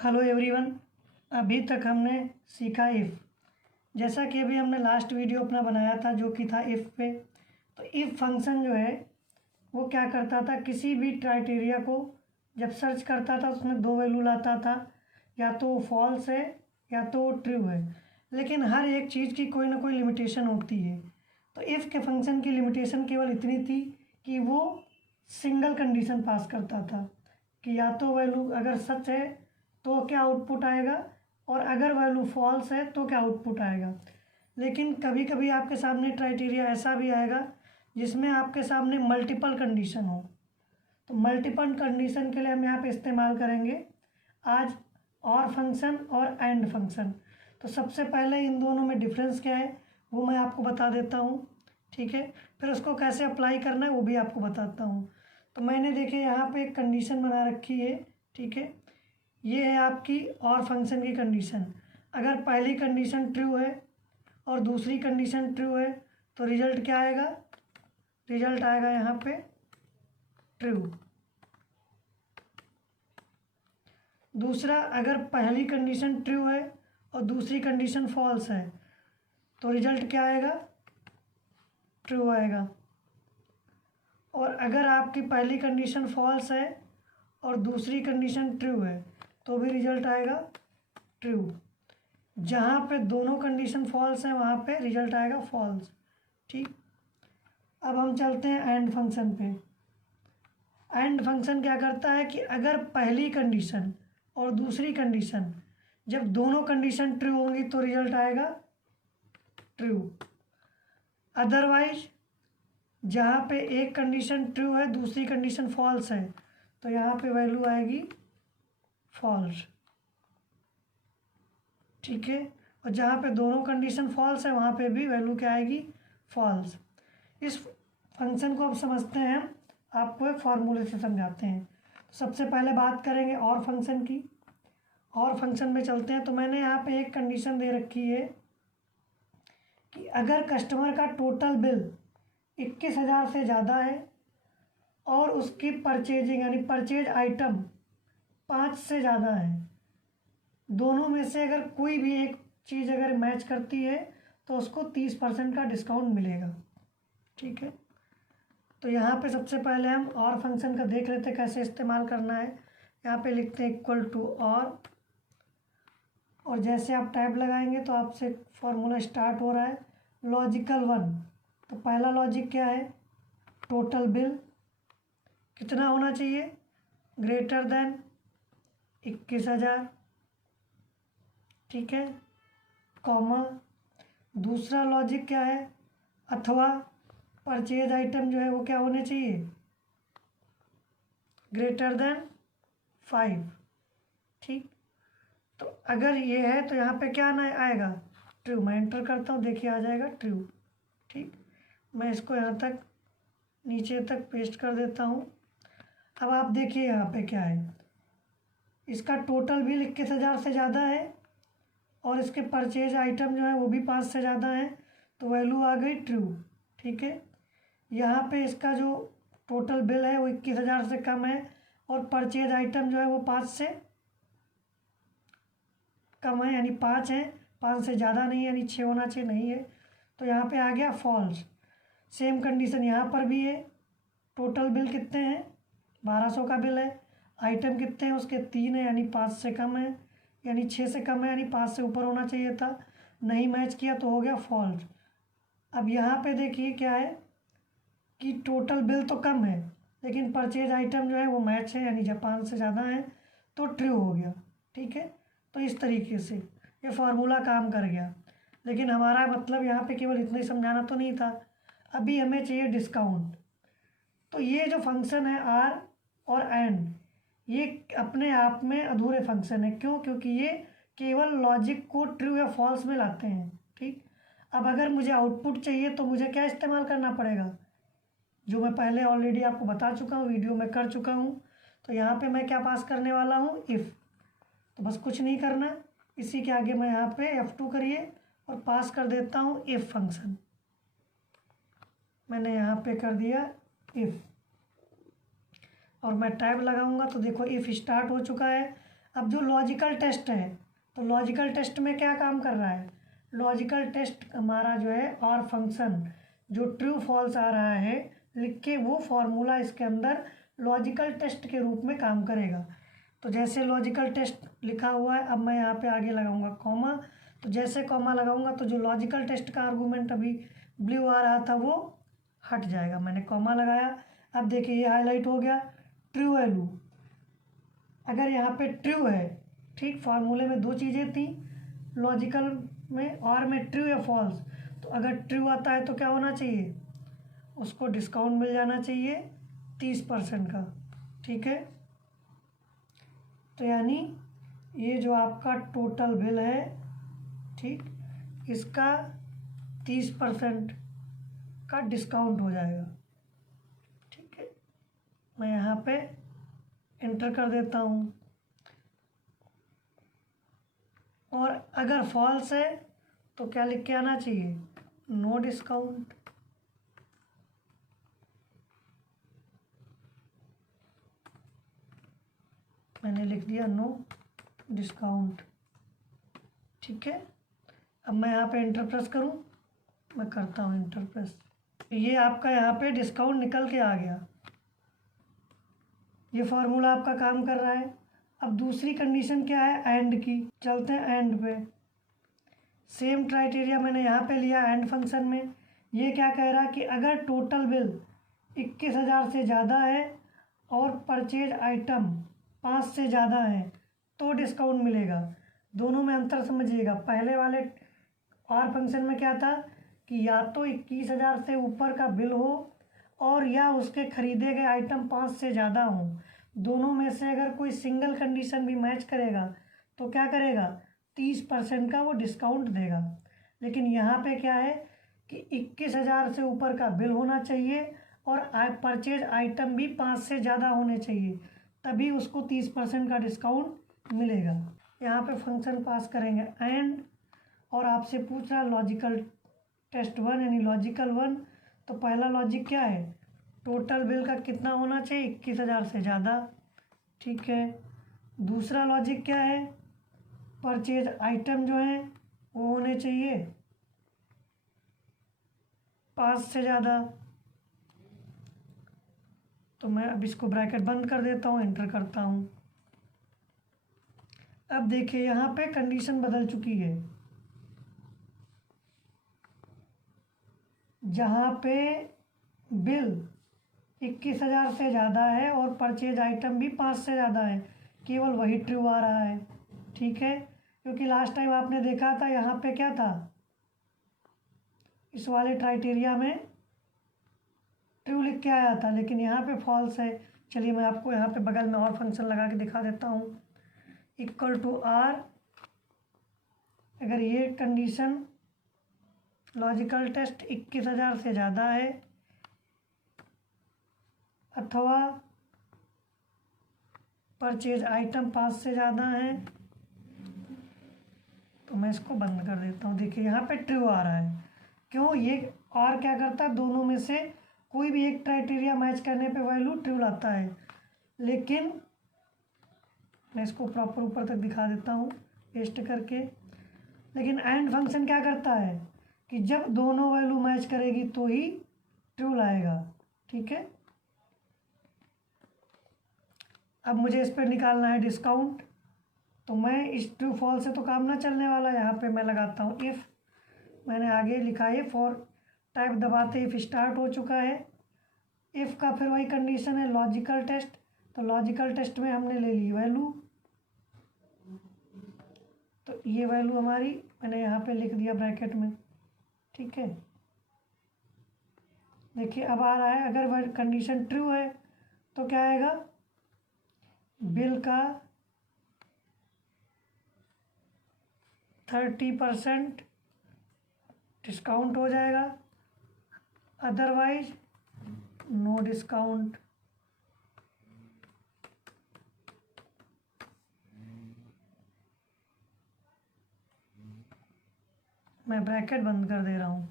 Hello everyone. अभी तक हमने सीखा इफ़। जैसा कि अभी हमने लास्ट वीडियो अपना बनाया था जो कि था इफ़ पे। तो इफ़ फंक्शन जो है वो क्या करता था, किसी भी क्राइटेरिया को जब सर्च करता था उसमें दो वैल्यू लाता था, या तो फॉल्स है या तो ट्रू है। लेकिन हर एक चीज़ की कोई ना कोई लिमिटेशन होती है। तो इफ़ के फंक्शन की लिमिटेशन केवल इतनी थी कि वो सिंगल कंडीशन पास करता था कि या तो वैल्यू अगर सच है तो क्या आउटपुट आएगा, और अगर वैल्यू फॉल्स है तो क्या आउटपुट आएगा। लेकिन कभी कभी आपके सामने क्राइटेरिया ऐसा भी आएगा जिसमें आपके सामने मल्टीपल कंडीशन हो। तो मल्टीपल कंडीशन के लिए हम यहाँ पे इस्तेमाल करेंगे आज और फंक्शन और एंड फंक्शन। तो सबसे पहले इन दोनों में डिफरेंस क्या है वो मैं आपको बता देता हूँ, ठीक है। फिर उसको कैसे अप्लाई करना है वो भी आपको बताता हूँ। तो मैंने देखिए यहाँ पे एक कंडीशन बना रखी है, ठीक है। ये है आपकी और फंक्शन की कंडीशन। अगर पहली कंडीशन ट्रू है और दूसरी कंडीशन ट्रू है तो रिजल्ट क्या आएगा, रिजल्ट आएगा यहाँ पे ट्रू। दूसरा, अगर पहली कंडीशन ट्रू है और दूसरी कंडीशन फॉल्स है तो रिजल्ट क्या आएगा, ट्रू आएगा। और अगर आपकी पहली कंडीशन फॉल्स है और दूसरी कंडीशन ट्रू है तो भी रिजल्ट आएगा ट्रू। जहाँ पे दोनों कंडीशन फॉल्स हैं वहाँ पे रिजल्ट आएगा फॉल्स, ठीक। अब हम चलते हैं एंड फंक्शन पे। एंड फंक्शन क्या करता है कि अगर पहली कंडीशन और दूसरी कंडीशन जब दोनों कंडीशन ट्रू होंगी तो रिजल्ट आएगा ट्रू। अदरवाइज जहाँ पे एक कंडीशन ट्रू है दूसरी कंडीशन फॉल्स है तो यहाँ पे वैल्यू आएगी फॉल्स, ठीक है। और जहाँ पे दोनों कंडीशन फॉल्स है वहाँ पे भी वैल्यू क्या आएगी, फॉल्स। इस फंक्शन को अब समझते हैं हम, आपको एक फार्मूले से समझाते हैं। तो सबसे पहले बात करेंगे और फंक्शन की। और फंक्शन में चलते हैं। तो मैंने यहाँ पे एक कंडीशन दे रखी है कि अगर कस्टमर का टोटल बिल 21,000 से ज़्यादा है और उसकी परचेजिंग यानी परचेज आइटम 5 से ज़्यादा है, दोनों में से अगर कोई भी एक चीज़ अगर मैच करती है तो उसको 30% का डिस्काउंट मिलेगा, ठीक है। तो यहाँ पे सबसे पहले हम और फंक्शन का देख लेते हैं कैसे इस्तेमाल करना है। यहाँ पे लिखते हैं इक्वल टू और जैसे आप टैब लगाएंगे तो आपसे फॉर्मूला स्टार्ट हो रहा है लॉजिकल 1। तो पहला लॉजिक क्या है, टोटल बिल कितना होना चाहिए, ग्रेटर देन 21,000, ठीक है, कॉमा। दूसरा लॉजिक क्या है, अथवा परचेज आइटम जो है वो क्या होने चाहिए, ग्रेटर देन 5, ठीक। तो अगर ये है तो यहाँ पे क्या ना आएगा, ट्रू। मैं एंटर करता हूँ, देखिए आ जाएगा ट्रू, ठीक। मैं इसको यहाँ तक नीचे तक पेस्ट कर देता हूँ। अब आप देखिए यहाँ पे क्या है, इसका टोटल बिल 21,000 से ज़्यादा है और इसके परचेज आइटम जो है वो भी 5 से ज़्यादा है, तो वैल्यू आ गई ट्रू, ठीक है। यहाँ पे इसका जो टोटल बिल है वो 21,000 से कम है और परचेज आइटम जो है वो 5 से कम है यानी 5 है, 5 से ज़्यादा नहीं है यानी 6 होना चाहिए, नहीं है, तो यहाँ पे आ गया फॉल्स। सेम कंडीशन यहाँ पर भी है, टोटल बिल कितने हैं, 1200 का बिल है, आइटम कितने हैं उसके 3 है यानी 5 से कम है, यानी 6 से कम है यानी 5 से ऊपर होना चाहिए था, नहीं मैच किया तो हो गया फॉल्स। अब यहाँ पे देखिए क्या है कि टोटल बिल तो कम है लेकिन परचेज आइटम जो है वो मैच है यानी जब 5 से ज़्यादा है तो ट्रू हो गया, ठीक है। तो इस तरीके से ये फार्मूला काम कर गया। लेकिन हमारा मतलब यहाँ पे केवल इतना ही समझाना तो नहीं था, अभी हमें चाहिए डिस्काउंट। तो ये जो फंक्शन है आर और एंड, ये अपने आप में अधूरे फंक्शन है। क्यों, क्योंकि ये केवल लॉजिक को ट्रू या फॉल्स में लाते हैं, ठीक। अब अगर मुझे आउटपुट चाहिए तो मुझे क्या इस्तेमाल करना पड़ेगा, जो मैं पहले ऑलरेडी आपको बता चुका हूँ, वीडियो में कर चुका हूँ। तो यहाँ पे मैं क्या पास करने वाला हूँ, इफ़। तो बस कुछ नहीं करना, इसी के आगे मैं यहाँ पे F2 करिए और पास कर देता हूँ इफ़ फंक्शन। मैंने यहाँ पे कर दिया इफ़ और मैं टैब लगाऊंगा तो देखो इफ़ स्टार्ट हो चुका है। अब जो लॉजिकल टेस्ट है, तो लॉजिकल टेस्ट में क्या काम कर रहा है, लॉजिकल टेस्ट हमारा जो है और फंक्शन जो ट्रू फॉल्स आ रहा है लिख के, वो फॉर्मूला इसके अंदर लॉजिकल टेस्ट के रूप में काम करेगा। तो जैसे लॉजिकल टेस्ट लिखा हुआ है, अब मैं यहाँ पे आगे लगाऊंगा कॉमा। तो जैसे कॉमा लगाऊंगा तो जो लॉजिकल टेस्ट का आर्गूमेंट अभी ब्लू आ रहा था वो हट जाएगा। मैंने कॉमा लगाया, अब देखिए ये हाईलाइट हो गया, ट्रू वैल्यू। अगर यहाँ पे ट्रू है, ठीक, फार्मूले में दो चीज़ें थी, लॉजिकल में और में ट्रू या फॉल्स। तो अगर ट्रू आता है तो क्या होना चाहिए, उसको डिस्काउंट मिल जाना चाहिए 30% का, ठीक है। तो यानी ये जो आपका टोटल बिल है, ठीक, इसका 30% का डिस्काउंट हो जाएगा, ठीक है। मैं यहाँ पे एंटर कर देता हूँ। और अगर फॉल्स है तो क्या लिख के आना चाहिए, नो डिस्काउंट। मैंने लिख दिया नो डिस्काउंट, ठीक है। अब मैं यहाँ पे एंटर प्रेस करूँ, मैं करता हूँ एंटर प्रेस, ये आपका यहाँ पे डिस्काउंट निकल के आ गया। ये फार्मूला आपका काम कर रहा है। अब दूसरी कंडीशन क्या है, एंड की, चलते हैं एंड पे। सेम क्राइटेरिया मैंने यहाँ पे लिया एंड फंक्शन में। ये क्या कह रहा है कि अगर टोटल बिल 21,000 से ज़्यादा है और परचेज आइटम 5 से ज़्यादा है तो डिस्काउंट मिलेगा। दोनों में अंतर समझिएगा। पहले वाले और फंक्शन में क्या था कि या तो 21,000 से ऊपर का बिल हो और या उसके खरीदे गए आइटम 5 से ज़्यादा हों। दोनों में से अगर कोई सिंगल कंडीशन भी मैच करेगा तो क्या करेगा, 30% का वो डिस्काउंट देगा। लेकिन यहाँ पे क्या है कि 21,000 से ऊपर का बिल होना चाहिए और परचेज आइटम भी 5 से ज़्यादा होने चाहिए, तभी उसको 30% का डिस्काउंट मिलेगा। यहाँ पे फंक्शन पास करेंगे एंड, और आपसे पूछ रहा लॉजिकल टेस्ट 1 यानी लॉजिकल 1। तो पहला लॉजिक क्या है, टोटल बिल का कितना होना चाहिए, 21,000 से ज़्यादा, ठीक है। दूसरा लॉजिक क्या है, परचेज आइटम जो हैं वो होने चाहिए 5 से ज़्यादा। तो मैं अब इसको ब्रैकेट बंद कर देता हूँ, एंटर करता हूँ। अब देखिए यहाँ पे कंडीशन बदल चुकी है। जहाँ पे बिल 21,000 से ज़्यादा है और परचेज आइटम भी 5 से ज़्यादा है, केवल वही ट्रू आ रहा है, ठीक है। क्योंकि लास्ट टाइम आपने देखा था यहाँ पे क्या था, इस वाले क्राइटेरिया में ट्रू लिख के आया था, लेकिन यहाँ पे फॉल्स है। चलिए मैं आपको यहाँ पे बगल में और फंक्शन लगा के दिखा देता हूँ, इक्वल टू आर। अगर ये कंडीशन लॉजिकल टेस्ट 21,000 से ज़्यादा है अथवा परचेज आइटम 5 से ज़्यादा है, तो मैं इसको बंद कर देता हूँ। देखिए यहाँ पे ट्रू आ रहा है, क्यों, ये और क्या करता है, दोनों में से कोई भी एक क्राइटेरिया मैच करने पे वैल्यू ट्रू लाता है। लेकिन मैं इसको प्रॉपर ऊपर तक दिखा देता हूँ पेस्ट करके। लेकिन एंड फंक्शन क्या करता है कि जब दोनों वैल्यू मैच करेगी तो ही ट्रू लाएगा, ठीक है। अब मुझे इस पर निकालना है डिस्काउंट, तो मैं इस ट्रू फॉल्स से तो काम ना चलने वाला। यहाँ पे मैं लगाता हूँ इफ़, मैंने आगे लिखा है फॉर टाइप दबाते इफ़ स्टार्ट हो चुका है। इफ़ का फिर वही कंडीशन है लॉजिकल टेस्ट, तो लॉजिकल टेस्ट में हमने ले ली वैल्यू, तो ये वैल्यू हमारी मैंने यहाँ पे लिख दिया ब्रैकेट में, ठीक है। देखिए अब आ रहा है, अगर वह कंडीशन ट्रू है तो क्या आएगा, बिल का 30% डिस्काउंट हो जाएगा, अदरवाइज नो डिस्काउंट। मैं ब्रैकेट बंद कर दे रहा हूँ,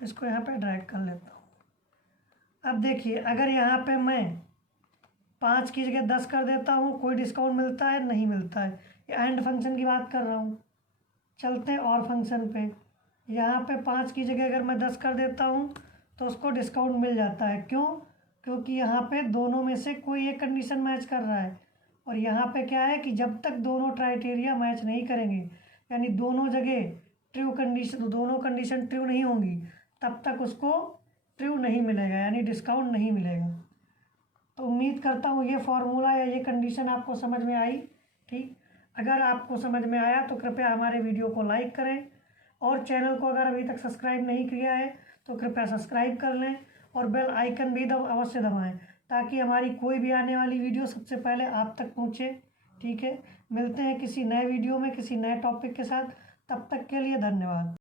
इसको यहाँ पे ड्रैग कर लेता हूँ। अब देखिए अगर यहाँ पे मैं 5 की जगह 10 कर देता हूँ, कोई डिस्काउंट मिलता है? नहीं मिलता है। ये एंड फंक्शन की बात कर रहा हूँ। चलते हैं और फंक्शन पे। यहाँ पे 5 की जगह अगर मैं 10 कर देता हूँ तो उसको डिस्काउंट मिल जाता है। क्यों? क्योंकि यहाँ पे दोनों में से कोई एक कंडीशन मैच कर रहा है। और यहाँ पे क्या है कि जब तक दोनों क्राइटेरिया मैच नहीं करेंगे, यानी दोनों कंडीशन ट्रू नहीं होंगी, तब तक उसको ट्रू नहीं मिलेगा, यानी डिस्काउंट नहीं मिलेगा। तो उम्मीद करता हूँ ये फार्मूला या ये कंडीशन आपको समझ में आई। ठीक, अगर आपको समझ में आया तो कृपया हमारे वीडियो को लाइक करें, और चैनल को अगर अभी तक सब्सक्राइब नहीं किया है तो कृपया सब्सक्राइब कर लें, और बेल आइकन भी अवश्य दबाएं, ताकि हमारी कोई भी आने वाली वीडियो सबसे पहले आप तक पहुँचे। ठीक है, मिलते हैं किसी नए वीडियो में किसी नए टॉपिक के साथ। तब तक के लिए धन्यवाद।